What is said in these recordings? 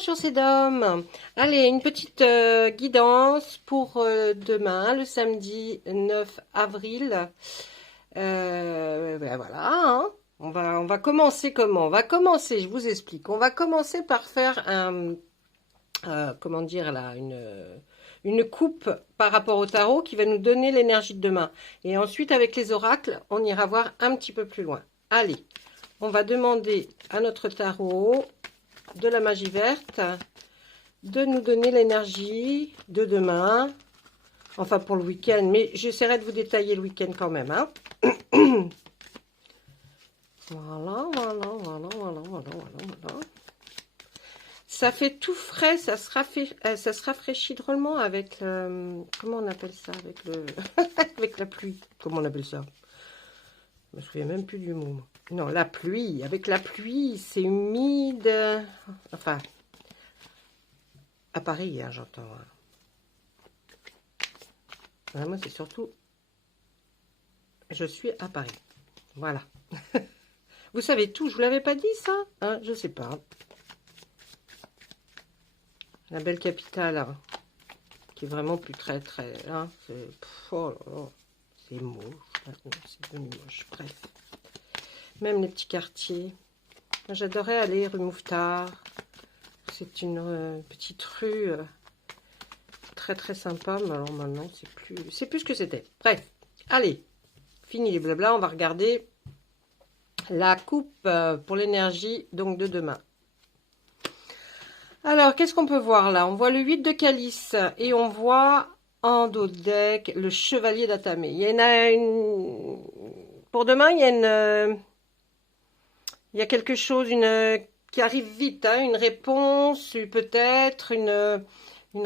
bonjour c'est Dom. Allez, une petite guidance pour demain, le samedi 9 avril. Ben voilà, hein. On va commencer comment? On va commencer, je vous explique. On va commencer par faire un, comment dire là, une coupe par rapport au tarot qui va nous donner l'énergie de demain. Et ensuite, avec les oracles, on ira voir un petit peu plus loin. Allez, on va demander à notre tarot de la magie verte de nous donner l'énergie de demain, enfin pour le week-end, mais j'essaierai de vous détailler le week-end quand même, hein. Voilà. Ça fait tout frais, ça se rafraîchit drôlement avec, comment on appelle ça, avec le, avec la pluie, comment on appelle ça? Je me souviens même plus du mot. Non, la pluie. Avec la pluie, c'est humide. Enfin, à Paris, hein, j'entends. Moi, c'est surtout... Je suis à Paris. Voilà. Vous savez tout, je vous l'avais pas dit, ça, hein? Je sais pas. La belle capitale, hein, qui est vraiment plus très... Hein, oh là là, c'est moche. C'est devenu moche. Bref. Même les petits quartiers. J'adorais aller rue Mouffetard. C'est une petite rue très sympa. Mais alors maintenant, c'est plus ce que c'était. Bref, allez, fini les blabla. On va regarder la coupe pour l'énergie donc de demain. Alors, qu'est-ce qu'on peut voir là? On voit le 8 de calice et on voit en dos de deck le chevalier d'Atamé. Il y a une... Pour demain, il y a il y a quelque chose qui arrive vite, hein, une réponse, peut-être une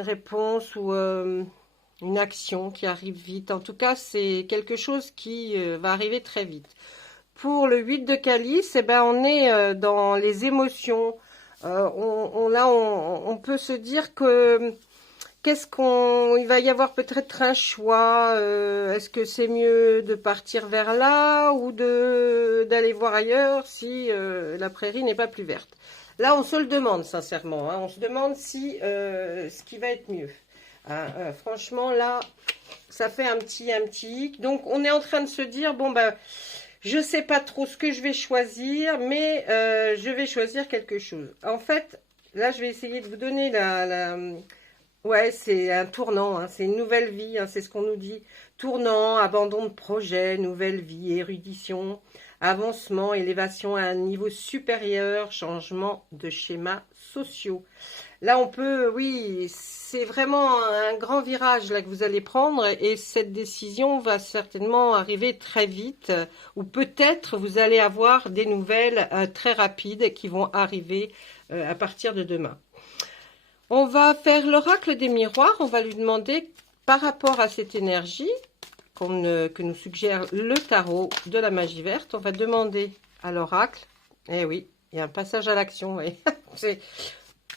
réponse ou une action qui arrive vite. En tout cas, c'est quelque chose qui va arriver très vite. Pour le 8 de calice, eh ben, on est dans les émotions. On peut se dire que il va y avoir peut-être un choix. Est-ce que c'est mieux de partir vers là ou d'aller voir ailleurs si la prairie n'est pas plus verte? Là, on se le demande sincèrement, hein. On se demande si ce qui va être mieux. Hein, franchement, là, ça fait un petit hic. Donc, on est en train de se dire, bon, ben, je sais pas trop ce que je vais choisir, mais je vais choisir quelque chose. En fait, là, je vais essayer de vous donner Ouais, c'est un tournant, hein, c'est une nouvelle vie, hein, c'est ce qu'on nous dit. Tournant, abandon de projet, nouvelle vie, érudition, avancement, élévation à un niveau supérieur, changement de schémas sociaux. Là, on peut, oui, c'est vraiment un grand virage là que vous allez prendre et cette décision va certainement arriver très vite ou peut-être vous allez avoir des nouvelles très rapides qui vont arriver à partir de demain. On va faire l'oracle des miroirs. On va lui demander, par rapport à cette énergie que nous suggère le tarot de la magie verte, on va demander à l'oracle. Eh oui, il y a un passage à l'action. Oui.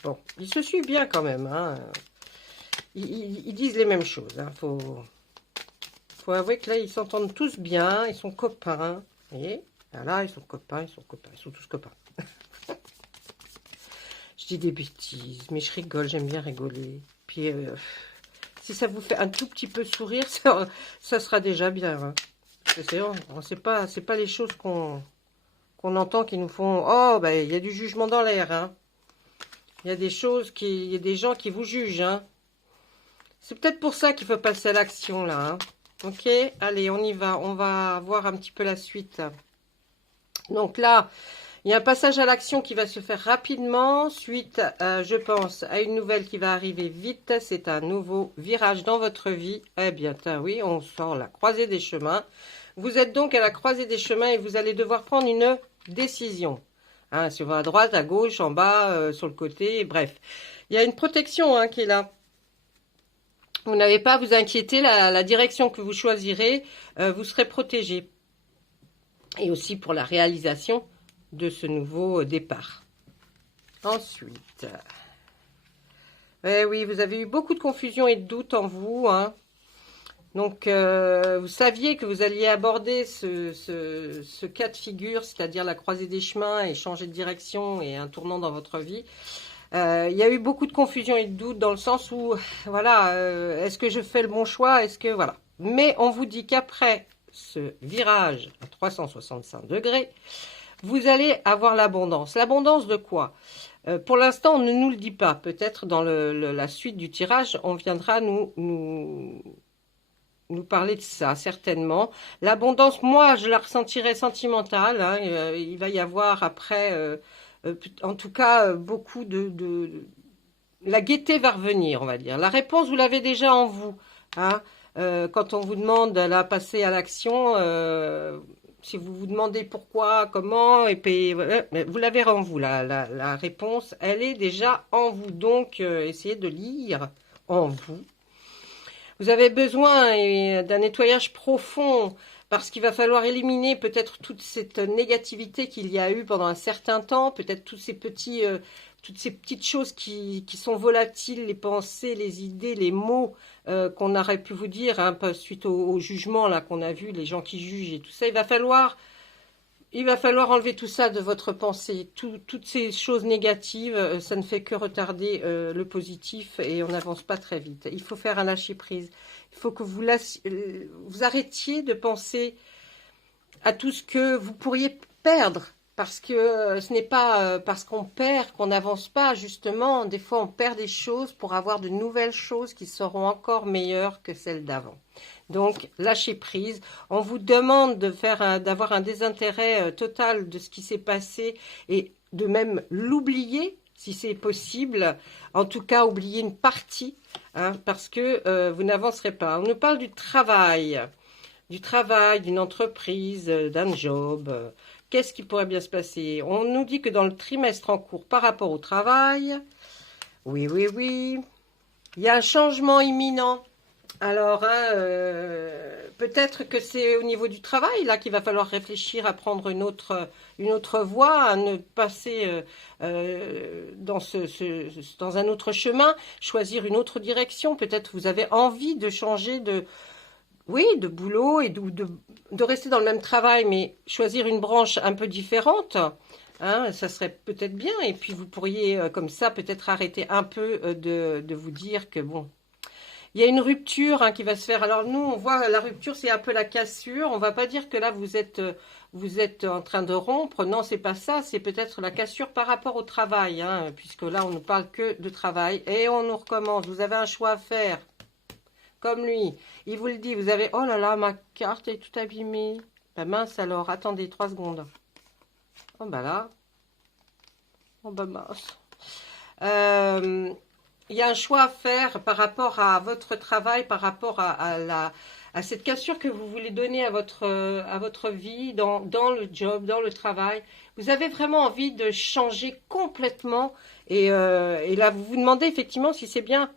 Bon, ils se suivent bien quand même. Hein. Ils disent les mêmes choses. Hein. Faut avouer que là, ils s'entendent tous bien. Ils sont copains. Vous voyez? Là, ils sont copains. Ils sont tous copains. Je dis des bêtises, mais je rigole, j'aime bien rigoler. Puis, si ça vous fait un tout petit peu sourire, ça sera déjà bien. Hein. C'est pas les choses qu'on entend qui nous font... Oh, ben, il y a du jugement dans l'air. Hein. Il y a des choses il y a des gens qui vous jugent. Hein. C'est peut-être pour ça qu'il faut passer à l'action, là. Hein. Ok, allez, on y va. On va voir un petit peu la suite. Donc là... Il y a un passage à l'action qui va se faire rapidement, suite, je pense, à une nouvelle qui va arriver vite. C'est un nouveau virage dans votre vie. Eh bien, oui, on sort la croisée des chemins. Vous êtes donc à la croisée des chemins et vous allez devoir prendre une décision. Hein, sur à droite, à gauche, en bas, sur le côté, bref. Il y a une protection hein, qui est là. Vous n'avez pas à vous inquiéter, la direction que vous choisirez, vous serez protégé. Et aussi pour la réalisation de ce nouveau départ. Ensuite, oui, vous avez eu beaucoup de confusion et de doutes en vous. Hein. Donc, vous saviez que vous alliez aborder ce cas de figure, c'est-à-dire la croisée des chemins et changer de direction et un tournant dans votre vie. Il y a eu beaucoup de confusion et de doutes dans le sens où, voilà, est-ce que je fais le bon choix? Est-ce que, voilà. Mais on vous dit qu'après ce virage à 365 degrés, vous allez avoir l'abondance. L'abondance de quoi? Pour l'instant, on ne nous le dit pas. Peut-être dans la suite du tirage, on viendra nous parler de ça, certainement. L'abondance, moi, je la ressentirais sentimentale. Hein. Il va y avoir après, en tout cas, beaucoup La gaieté va revenir, on va dire. La réponse, vous l'avez déjà en vous. Hein. Quand on vous demande à passer à l'action, si vous vous demandez pourquoi, comment, et puis vous l'avez en vous. La réponse, elle est déjà en vous. Donc, essayez de lire en vous. Vous avez besoin d'un nettoyage profond parce qu'il va falloir éliminer peut-être toute cette négativité qu'il y a eu pendant un certain temps, peut-être toutes ces petites choses qui sont volatiles, les pensées, les idées, les mots qu'on aurait pu vous dire hein, suite au jugement là qu'on a vu, les gens qui jugent et tout ça. Il va falloir enlever tout ça de votre pensée. Toutes ces choses négatives, ça ne fait que retarder le positif et on n'avance pas très vite. Il faut faire un lâcher-prise. Il faut que vous arrêtiez de penser à tout ce que vous pourriez perdre. Parce que ce n'est pas parce qu'on perd qu'on n'avance pas. Justement, des fois, on perd des choses pour avoir de nouvelles choses qui seront encore meilleures que celles d'avant. Donc, lâchez prise. On vous demande d'avoir un désintérêt total de ce qui s'est passé et de même l'oublier, si c'est possible. En tout cas, oublier une partie, hein, parce que vous n'avancerez pas. On nous parle du travail, d'une entreprise, d'un job. Qu'est-ce qui pourrait bien se passer? On nous dit que dans le trimestre en cours, par rapport au travail, oui, il y a un changement imminent. Alors, hein, peut-être que c'est au niveau du travail, là, qu'il va falloir réfléchir à prendre une autre voie, à ne passer dans un autre chemin, choisir une autre direction. Peut-être vous avez envie de changer de boulot et de rester dans le même travail, mais choisir une branche un peu différente. Hein, ça serait peut-être bien. Et puis, vous pourriez, comme ça, peut-être arrêter un peu de vous dire que, bon, il y a une rupture hein, qui va se faire. Alors nous, on voit la rupture, c'est un peu la cassure. On va pas dire que là, vous êtes en train de rompre. Non, c'est pas ça. C'est peut-être la cassure par rapport au travail. Hein, puisque là, on ne parle que de travail. Et on nous recommence. Vous avez un choix à faire. Comme lui. Il vous le dit. Vous avez... Oh là là, ma carte est tout abîmée. Ben mince alors. Attendez 3 secondes. Oh bah là. Oh bah mince. Il y a un choix à faire par rapport à votre travail, par rapport à cette cassure que vous voulez donner à votre vie, dans le job, dans le travail. Vous avez vraiment envie de changer complètement. Et là, vous vous demandez effectivement si c'est bien.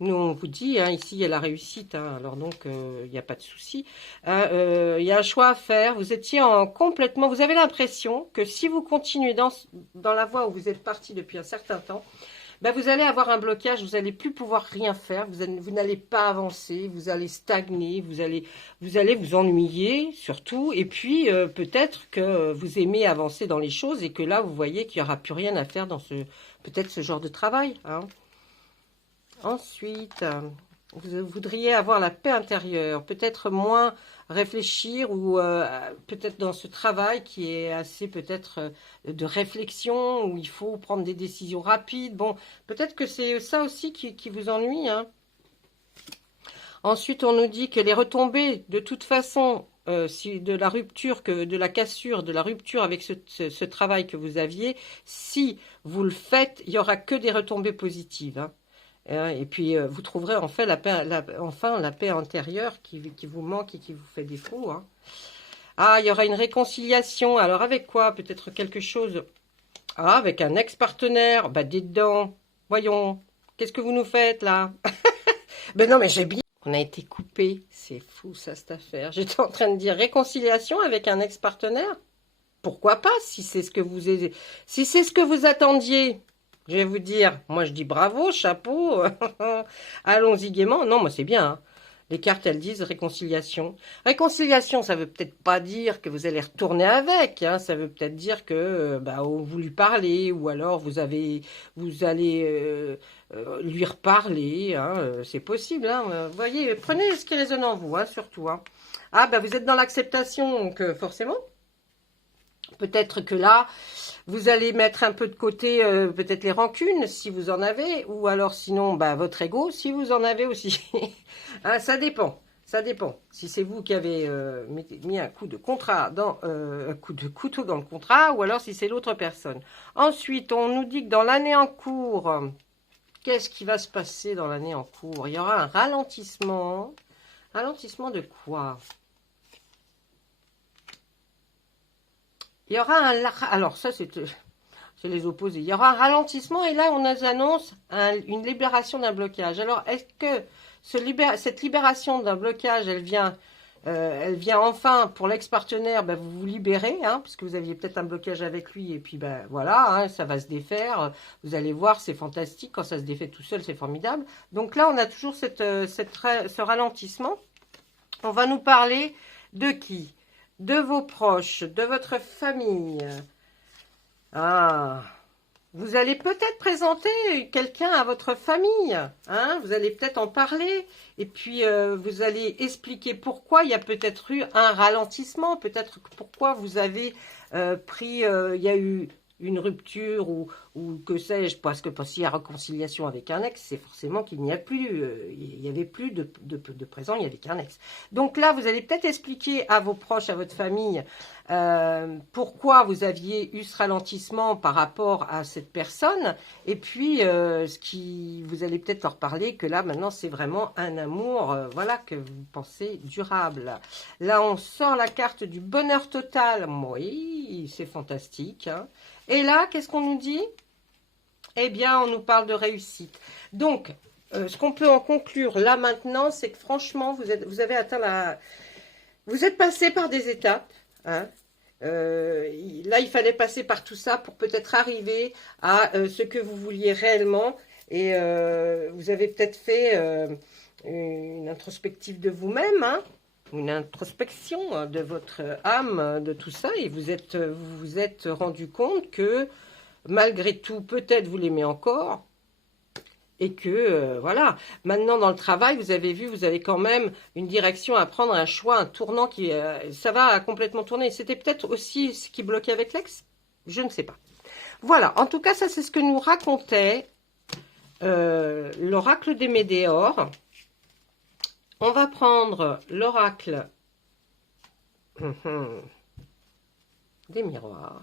Nous, on vous dit, hein, ici, il y a la réussite. Hein, alors donc, il n'y a pas de souci. Il y a un choix à faire. Vous étiez complètement... Vous avez l'impression que si vous continuez dans la voie où vous êtes parti depuis un certain temps, ben vous allez avoir un blocage, vous n'allez plus pouvoir rien faire, vous n'allez pas avancer, vous allez stagner, vous allez vous ennuyer surtout, et puis peut-être que vous aimez avancer dans les choses et que là vous voyez qu'il n'y aura plus rien à faire dans peut-être ce genre de travail. Hein. Ensuite, vous voudriez avoir la paix intérieure, peut-être moins réfléchir ou peut-être dans ce travail qui est assez peut-être de réflexion où il faut prendre des décisions rapides. Bon, peut-être que c'est ça aussi qui vous ennuie. Hein. Ensuite, on nous dit que les retombées, de toute façon, de la rupture, de la cassure, de la rupture avec ce travail que vous aviez, si vous le faites, il n'y aura que des retombées positives. Hein. Et puis, vous trouverez enfin la paix intérieure qui vous manque et qui vous fait défaut. Hein. Ah, il y aura une réconciliation. Alors, avec quoi? Peut-être quelque chose... Ah, avec un ex-partenaire. Bah, dites donc. Voyons. Qu'est-ce que vous nous faites, là? Ben non, mais j'ai bien... On a été coupé. C'est fou, ça, cette affaire. J'étais en train de dire réconciliation avec un ex-partenaire. Pourquoi pas, si c'est ce que vous attendiez. Je vais vous dire, moi je dis bravo, chapeau, allons-y gaiement. Non, moi c'est bien. Hein. Les cartes, elles disent réconciliation. Réconciliation, ça veut peut-être pas dire que vous allez retourner avec, hein. Ça veut peut-être dire que vous lui parlez, ou alors vous allez lui reparler, hein. C'est possible, hein. Vous voyez, prenez ce qui résonne en vous, hein, surtout. Hein. Ah, vous êtes dans l'acceptation, donc forcément. Peut-être que là, vous allez mettre un peu de côté peut-être les rancunes, si vous en avez, ou alors sinon, votre ego, si vous en avez aussi. Hein, ça dépend, ça dépend. Si c'est vous qui avez mis un coup de contrat un coup de couteau dans le contrat, ou alors si c'est l'autre personne. Ensuite, on nous dit que dans l'année en cours, qu'est-ce qui va se passer dans l'année en cours? Il y aura un ralentissement. Ralentissement de quoi? Il y aura un... Alors ça, c'est les opposés. Il y aura un ralentissement et là, on nous annonce une libération d'un blocage. Alors, est-ce que cette libération d'un blocage, elle vient enfin pour l'ex-partenaire, vous vous libérez, hein, parce que vous aviez peut-être un blocage avec lui et puis voilà, hein, ça va se défaire. Vous allez voir, c'est fantastique. Quand ça se défait tout seul, c'est formidable. Donc là, on a toujours ce ralentissement. On va nous parler de qui? De vos proches, de votre famille. Ah, vous allez peut-être présenter quelqu'un à votre famille. Hein, vous allez peut-être en parler. Et puis, vous allez expliquer pourquoi il y a peut-être eu un ralentissement. Peut-être pourquoi vous avez il y a eu une rupture ou que sais-je, parce que s'il y a réconciliation avec un ex, c'est forcément qu'il n'y a plus, il n'y avait plus de présent, il n'y avait qu'un ex. Donc là, vous allez peut-être expliquer à vos proches, à votre famille, pourquoi vous aviez eu ce ralentissement par rapport à cette personne, et puis vous allez peut-être leur parler que là, maintenant, c'est vraiment un amour, voilà, que vous pensez durable. Là, on sort la carte du bonheur total. Oui, c'est fantastique, hein. Et là, qu'est-ce qu'on nous dit? Eh bien, on nous parle de réussite. Donc, ce qu'on peut en conclure là maintenant, c'est que franchement, vous avez atteint vous êtes passé par des étapes. Hein. Là, il fallait passer par tout ça pour peut-être arriver à ce que vous vouliez réellement. Et vous avez peut-être fait une introspective de vous-même, hein, une introspection de votre âme, de tout ça, et vous vous êtes rendu compte que malgré tout, peut-être vous l'aimez encore, et que, voilà, maintenant dans le travail, vous avez vu, vous avez quand même une direction à prendre, un choix, un tournant qui, ça va complètement tourner. C'était peut-être aussi ce qui bloquait avec l'ex, je ne sais pas. Voilà, en tout cas, ça c'est ce que nous racontait l'oracle des Médéors. On va prendre l'oracle des miroirs.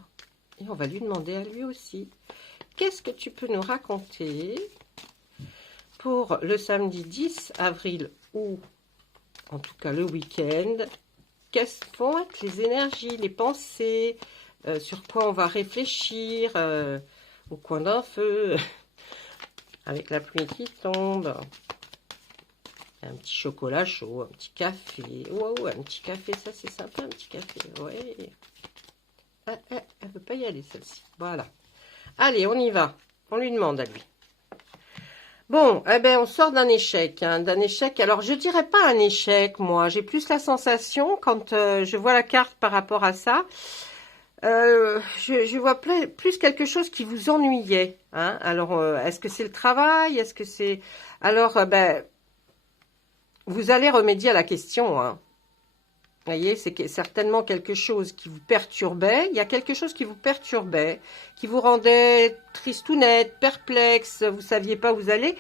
Et on va lui demander à lui aussi, qu'est-ce que tu peux nous raconter pour le samedi 10 avril ou en tout cas le week-end? Quelles vont être les énergies, les pensées, sur quoi on va réfléchir au coin d'un feu, avec la pluie qui tombe? Un petit chocolat chaud, un petit café. Wow, un petit café, ça c'est sympa, un petit café. Ouais. Elle ne veut pas y aller, celle-ci. Voilà. Allez, on y va. On lui demande à lui. Bon, on sort d'un échec. Hein, d'un échec. Alors, je dirais pas un échec, moi. J'ai plus la sensation, quand je vois la carte par rapport à ça, je vois plus quelque chose qui vous ennuyait. Hein. Alors, est-ce que c'est le travail? Est-ce que c'est... Alors, vous allez remédier à la question, hein. Vous voyez, c'est certainement quelque chose qui vous perturbait. Il y a quelque chose qui vous perturbait, qui vous rendait tristounette, perplexe, vous ne saviez pas où vous alliez.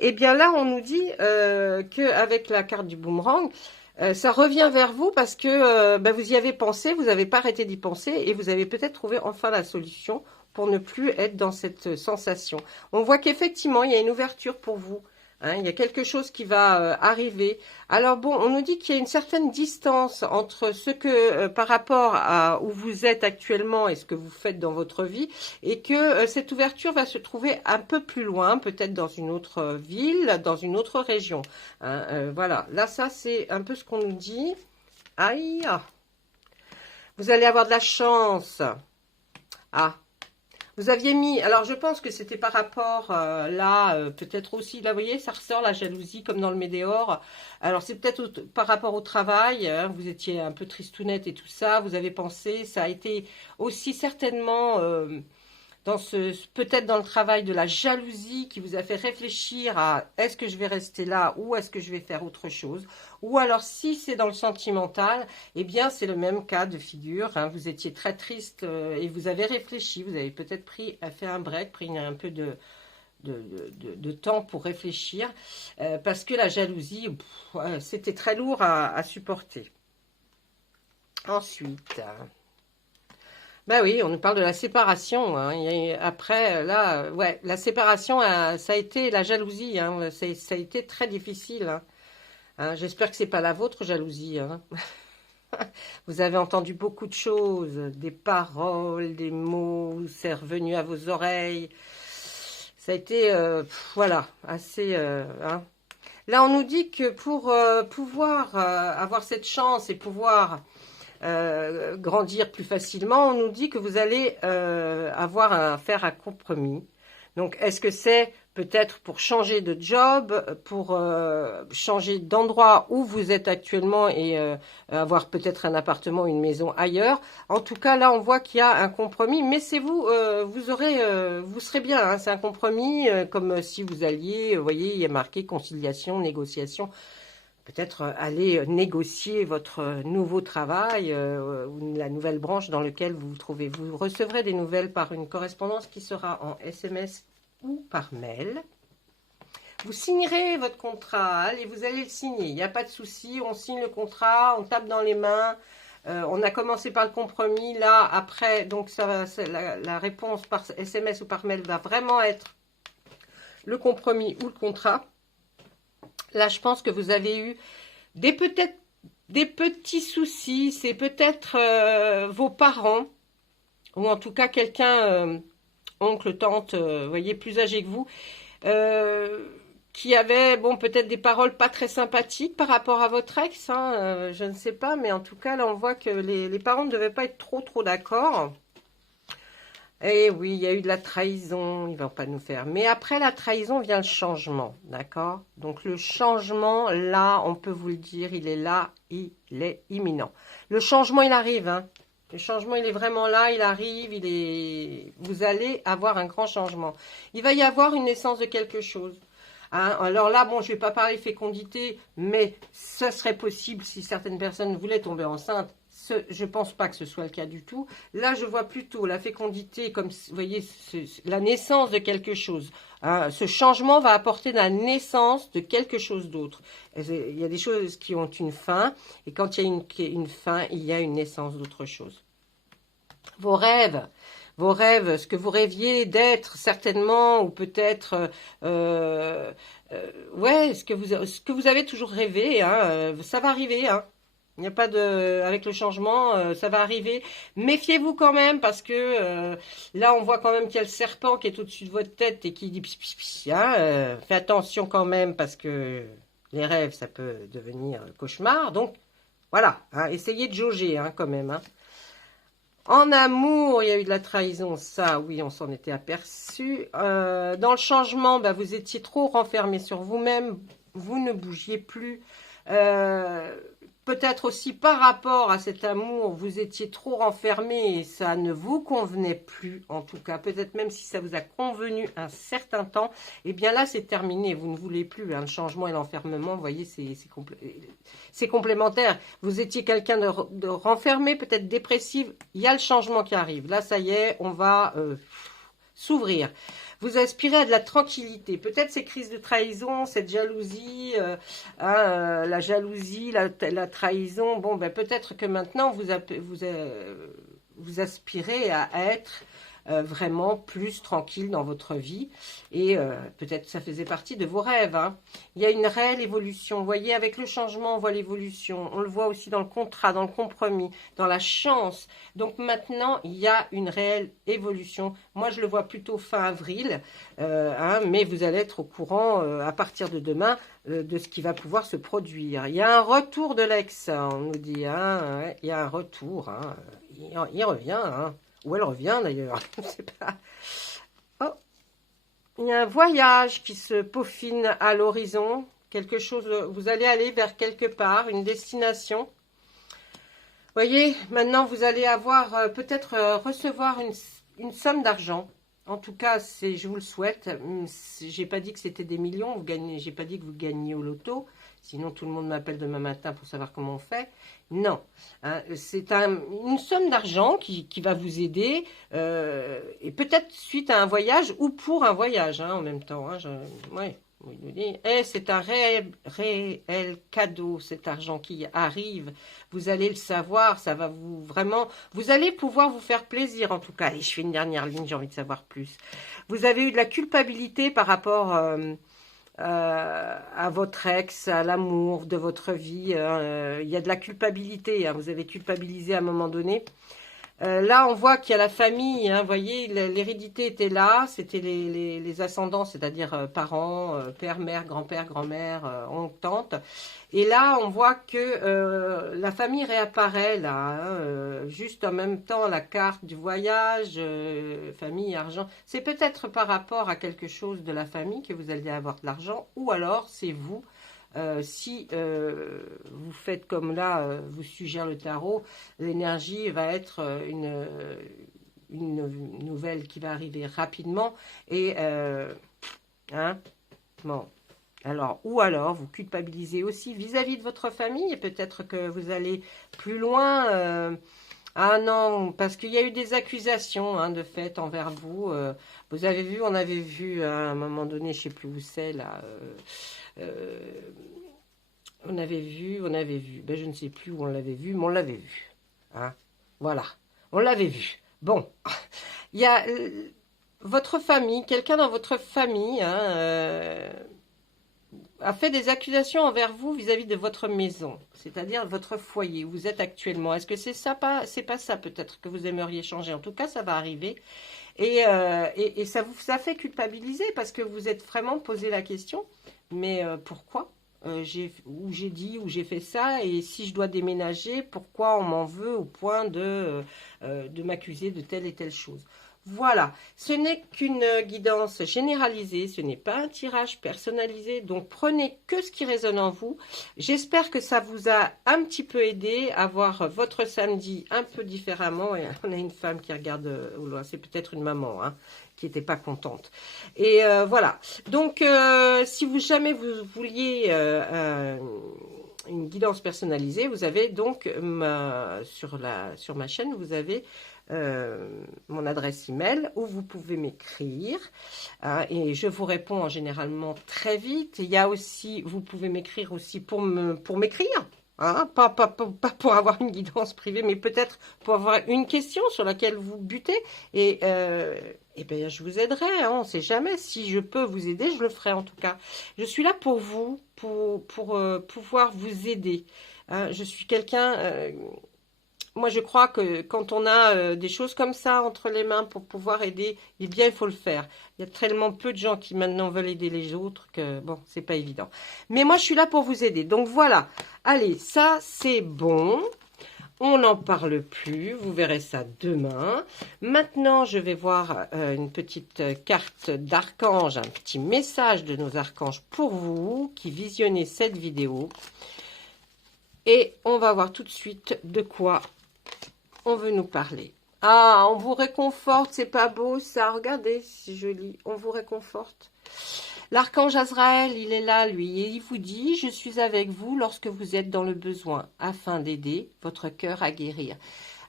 Et bien là, on nous dit qu'avec la carte du boomerang, ça revient vers vous parce que vous y avez pensé, vous n'avez pas arrêté d'y penser et vous avez peut-être trouvé enfin la solution pour ne plus être dans cette sensation. On voit qu'effectivement, il y a une ouverture pour vous. Hein, il y a quelque chose qui va arriver. Alors bon, on nous dit qu'il y a une certaine distance entre ce que, par rapport à où vous êtes actuellement et ce que vous faites dans votre vie, et que cette ouverture va se trouver un peu plus loin, peut-être dans une autre ville, dans une autre région. Hein, voilà, là ça c'est un peu ce qu'on nous dit. Aïe, vous allez avoir de la chance. Ah. Vous aviez mis, alors je pense que c'était par rapport, là, peut-être aussi, là, vous voyez, ça ressort la jalousie, comme dans le Médéor. Alors, c'est peut-être par rapport au travail, hein, vous étiez un peu tristounette et tout ça, vous avez pensé, ça a été aussi certainement... peut-être dans le travail de la jalousie qui vous a fait réfléchir à est-ce que je vais rester là ou est-ce que je vais faire autre chose, ou alors si c'est dans le sentimental, eh bien c'est le même cas de figure, hein. Vous étiez très triste et vous avez réfléchi, vous avez peut-être fait un break, pris un peu de temps pour réfléchir, parce que la jalousie, ouais, c'était très lourd à supporter. Ensuite... Ben oui, on nous parle de la séparation, hein. Après, là, ouais, la séparation, ça a été la jalousie, hein. Ça a été très difficile, hein. J'espère que c'est pas la vôtre, jalousie, hein. Vous avez entendu beaucoup de choses, des paroles, des mots, c'est revenu à vos oreilles. Ça a été, voilà, assez... hein. Là, on nous dit que pour pouvoir avoir cette chance et pouvoir... grandir plus facilement, on nous dit que vous allez avoir à faire un compromis. Donc, est-ce que c'est peut-être pour changer de job, pour changer d'endroit où vous êtes actuellement et avoir peut-être un appartement ou une maison ailleurs? En tout cas, là, on voit qu'il y a un compromis, mais c'est vous, vous serez bien, hein, c'est un compromis, comme si vous alliez, vous voyez, il y a marqué conciliation, négociation. Peut-être aller négocier votre nouveau travail ou la nouvelle branche dans laquelle vous vous trouvez. Vous recevrez des nouvelles par une correspondance qui sera en SMS ou par mail. Vous signerez votre contrat, allez, vous allez le signer, il n'y a pas de souci, on signe le contrat, on tape dans les mains. On a commencé par le compromis, là, après, donc la réponse par SMS ou par mail va vraiment être le compromis ou le contrat. Là, je pense que vous avez eu peut-être des petits soucis. C'est peut-être vos parents, ou en tout cas quelqu'un, oncle, tante, vous voyez, plus âgé que vous, qui avait, bon, peut-être des paroles pas très sympathiques par rapport à votre ex, hein, je ne sais pas, mais en tout cas, là, on voit que les parents ne devaient pas être trop d'accord. Eh oui, il y a eu de la trahison, ils ne vont pas nous faire. Mais après la trahison vient le changement, d'accord? Donc le changement, là, on peut vous le dire, il est là, il est imminent. Le changement, il arrive, hein. Le changement, il est vraiment là, il arrive, vous allez avoir un grand changement. Il va y avoir une naissance de quelque chose. Hein, alors là, bon, je ne vais pas parler fécondité, mais ça serait possible si certaines personnes voulaient tomber enceintes. Je ne pense pas que ce soit le cas du tout. Là, je vois plutôt la fécondité comme, vous voyez, la naissance de quelque chose. Hein, ce changement va apporter la naissance de quelque chose d'autre. Il y a des choses qui ont une fin, et quand il y a une fin, il y a une naissance d'autre chose. Vos rêves, ce que vous rêviez d'être certainement, ou peut-être, ouais, ce que vous avez toujours rêvé, hein, ça va arriver, hein. Il n'y a pas de... Avec le changement, ça va arriver. Méfiez-vous quand même, parce que là, on voit quand même qu'il y a le serpent qui est au-dessus de votre tête et qui dit pis, pis, pis, hein, faites attention quand même, parce que les rêves, ça peut devenir cauchemar. Donc, voilà, hein, essayez de jauger hein, quand même. Hein. En amour, il y a eu de la trahison, ça, oui, on s'en était aperçu. Dans le changement, bah, vous étiez trop renfermé sur vous-même, vous ne bougiez plus. Peut-être aussi par rapport à cet amour, vous étiez trop renfermé et ça ne vous convenait plus, en tout cas. Peut-être même si ça vous a convenu un certain temps, eh bien là, c'est terminé. Vous ne voulez plus hein, le changement et l'enfermement. Vous voyez, c'est complémentaire. Vous étiez quelqu'un de renfermé, peut-être dépressif. Il y a le changement qui arrive. Là, ça y est, on va s'ouvrir. Vous aspirez à de la tranquillité. Peut-être ces crises de trahison, cette jalousie, la jalousie, la trahison. Bon, ben peut-être que maintenant, vous aspirez à être vraiment plus tranquille dans votre vie. Et peut-être que ça faisait partie de vos rêves. Hein. Il y a une réelle évolution. Vous voyez, avec le changement, on voit l'évolution. On le voit aussi dans le contrat, dans le compromis, dans la chance. Donc maintenant, il y a une réelle évolution. Moi, je le vois plutôt fin avril. Hein, mais vous allez être au courant à partir de demain de ce qui va pouvoir se produire. Il y a un retour de l'ex, on nous dit. Hein, il y a un retour. Hein, il revient. Hein. Ou elle revient d'ailleurs, je ne sais pas. Oh, il y a un voyage qui se peaufine à l'horizon. Quelque chose, vous allez aller vers quelque part, une destination. Voyez, maintenant vous allez avoir peut-être recevoir une somme d'argent. En tout cas, je vous le souhaite. J'ai pas dit que c'était des millions. Vous gagnez. J'ai pas dit que vous gagnez au loto. Sinon, tout le monde m'appelle demain matin pour savoir comment on fait. Non, hein, c'est une somme d'argent qui va vous aider et peut-être suite à un voyage ou pour un voyage hein, en même temps. Hein, ouais. Et c'est un réel cadeau, cet argent qui arrive. Vous allez le savoir, ça va vous vraiment... Vous allez pouvoir vous faire plaisir en tout cas. Allez, je fais une dernière ligne, j'ai envie de savoir plus. Vous avez eu de la culpabilité par rapport à votre ex, à l'amour de votre vie. Il y a de la culpabilité, hein, vous avez culpabilisé à un moment donné. Là, on voit qu'il y a la famille, hein, vous voyez, l'hérédité était là, c'était les ascendants, c'est-à-dire parents, père, mère, grand-père, grand-mère, oncle, tante. Et là, on voit que la famille réapparaît, là, hein, juste en même temps, la carte du voyage, famille, argent. C'est peut-être par rapport à quelque chose de la famille que vous allez avoir de l'argent, ou alors c'est vous. Si vous faites comme là, vous suggère le tarot, l'énergie va être une nouvelle qui va arriver rapidement. Et, hein, bon. Alors, ou alors, vous culpabilisez aussi vis-à-vis de votre famille, et peut-être que vous allez plus loin. Ah non, parce qu'il y a eu des accusations hein, de fait envers vous. Vous avez vu, on avait vu à un moment donné, je ne sais plus où c'est là. On avait vu. Ben, je ne sais plus où on l'avait vu, mais on l'avait vu. Hein, voilà, on l'avait vu. Bon, il y a votre famille, quelqu'un dans votre famille hein, a fait des accusations envers vous vis-à-vis de votre maison, c'est-à-dire votre foyer où vous êtes actuellement. Est-ce que c'est ça, c'est pas ça peut-être que vous aimeriez changer? En tout cas, ça va arriver. Et ça vous fait culpabiliser parce que vous êtes vraiment posé la question, mais pourquoi j'ai dit, ou j'ai fait ça, et si je dois déménager, pourquoi on m'en veut au point de m'accuser de telle et telle chose? Voilà, ce n'est qu'une guidance généralisée, ce n'est pas un tirage personnalisé, donc prenez que ce qui résonne en vous. J'espère que ça vous a un petit peu aidé à voir votre samedi un peu différemment. Et on a une femme qui regarde au loin, c'est peut-être une maman hein, qui n'était pas contente. Et voilà, donc si jamais vous vouliez une guidance personnalisée, vous avez donc sur ma chaîne, vous avez mon adresse email où vous pouvez m'écrire et je vous réponds généralement très vite. Il y a aussi, vous pouvez m'écrire aussi pour m'écrire. Hein, pas pour avoir une guidance privée, mais peut-être pour avoir une question sur laquelle vous butez. Et bien, je vous aiderai. Hein, on ne sait jamais. Si je peux vous aider, je le ferai en tout cas. Je suis là pour vous, pour pouvoir vous aider. Hein, je suis quelqu'un... moi, je crois que quand on a des choses comme ça entre les mains pour pouvoir aider, eh bien, il faut le faire. Il y a tellement peu de gens qui maintenant veulent aider les autres que, bon, c'est pas évident. Mais moi, je suis là pour vous aider. Donc, voilà. Allez, ça, c'est bon. On n'en parle plus. Vous verrez ça demain. Maintenant, je vais voir une petite carte d'archange, un petit message de nos archanges pour vous qui visionnez cette vidéo. Et on va voir tout de suite de quoi on veut nous parler. Ah, on vous réconforte, c'est pas beau ça, regardez, c'est joli, on vous réconforte. L'archange Azraël, il est là, lui, et il vous dit, je suis avec vous lorsque vous êtes dans le besoin, afin d'aider votre cœur à guérir.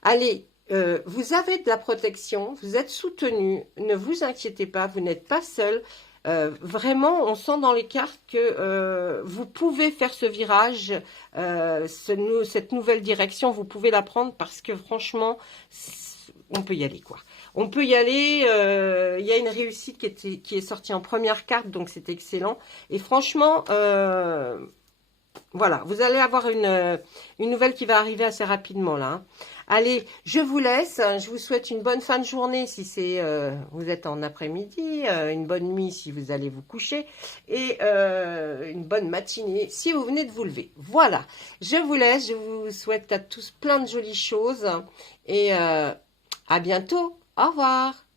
Allez, vous avez de la protection, vous êtes soutenu, ne vous inquiétez pas, vous n'êtes pas seul. Vraiment, on sent dans les cartes que vous pouvez faire ce virage, cette nouvelle direction, vous pouvez la prendre parce que franchement, on peut y aller quoi. On peut y aller, il y a une réussite qui est sortie en première carte, donc c'est excellent. Et franchement, voilà, vous allez avoir une nouvelle qui va arriver assez rapidement là. Hein. Allez, je vous laisse. Je vous souhaite une bonne fin de journée si c'est vous êtes en après-midi, une bonne nuit si vous allez vous coucher et une bonne matinée si vous venez de vous lever. Voilà, je vous laisse. Je vous souhaite à tous plein de jolies choses et À bientôt. Au revoir.